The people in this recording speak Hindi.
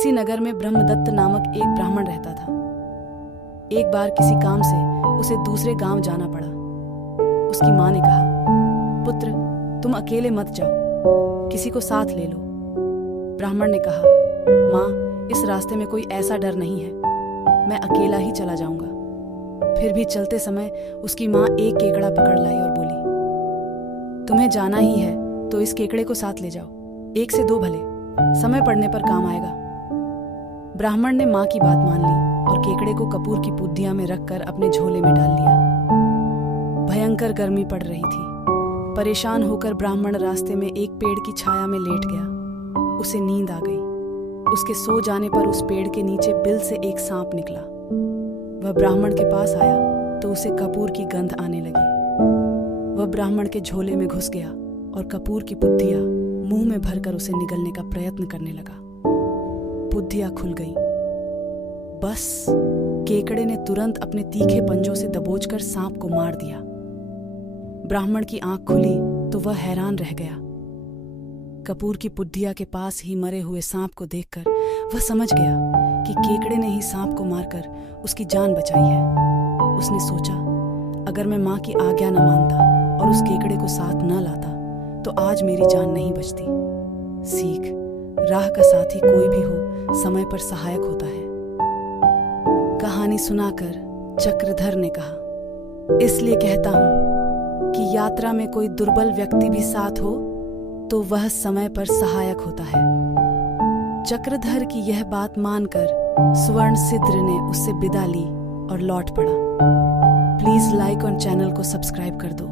किसी नगर में ब्रह्मदत्त नामक एक ब्राह्मण रहता था। एक बार किसी काम से उसे दूसरे गांव जाना पड़ा। उसकी माँ ने कहा, पुत्र, तुम अकेले मत जाओ, किसी को साथ ले लो। ब्राह्मण ने कहा, माँ, इस रास्ते में कोई ऐसा डर नहीं है, मैं अकेला ही चला जाऊंगा। फिर भी चलते समय उसकी माँ एक केकड़ा पकड़ लाई और बोली, तुम्हें जाना ही है तो इस केकड़े को साथ ले जाओ, 1 से 2 भले, समय पड़ने पर काम आएगा। ब्राह्मण ने माँ की बात मान ली और केकड़े को कपूर की पुद्दिया में रखकर अपने झोले में डाल लिया। भयंकर गर्मी पड़ रही थी। परेशान होकर ब्राह्मण रास्ते में एक पेड़ की छाया में लेट गया। उसे नींद आ गई। उसके सो जाने पर उस पेड़ के नीचे बिल से एक सांप निकला। वह ब्राह्मण के पास आया तो उसे कपूर की गंध आने लगी। वह ब्राह्मण के झोले में घुस गया और कपूर की पुद्दिया मुंह में भरकर उसे निगलने का प्रयत्न करने लगा। पुद्दिया खुल गई। बस केकड़े ने तुरंत अपने तीखे पंजों से दबोचकर सांप को मार दिया। ब्राह्मण की आंख खुली तो वह हैरान रह गया। कपूर की पुद्दिया के पास ही मरे हुए सांप को देखकर वह समझ गया कि केकड़े ने ही सांप को मारकर उसकी जान बचाई है। उसने सोचा, अगर मैं माँ की आज्ञा न मानता और उस केकड़े को साथ न लाता तो आज मेरी जान नहीं बचती। सीख, राह का साथी कोई भी हो समय पर सहायक होता है। कहानी सुनाकर चक्रधर ने कहा, इसलिए कहता हूं कि यात्रा में कोई दुर्बल व्यक्ति भी साथ हो तो वह समय पर सहायक होता है। चक्रधर की यह बात मानकर स्वर्ण सिद्र ने उससे विदा ली और लौट पड़ा। प्लीज लाइक और चैनल को सब्सक्राइब कर दो।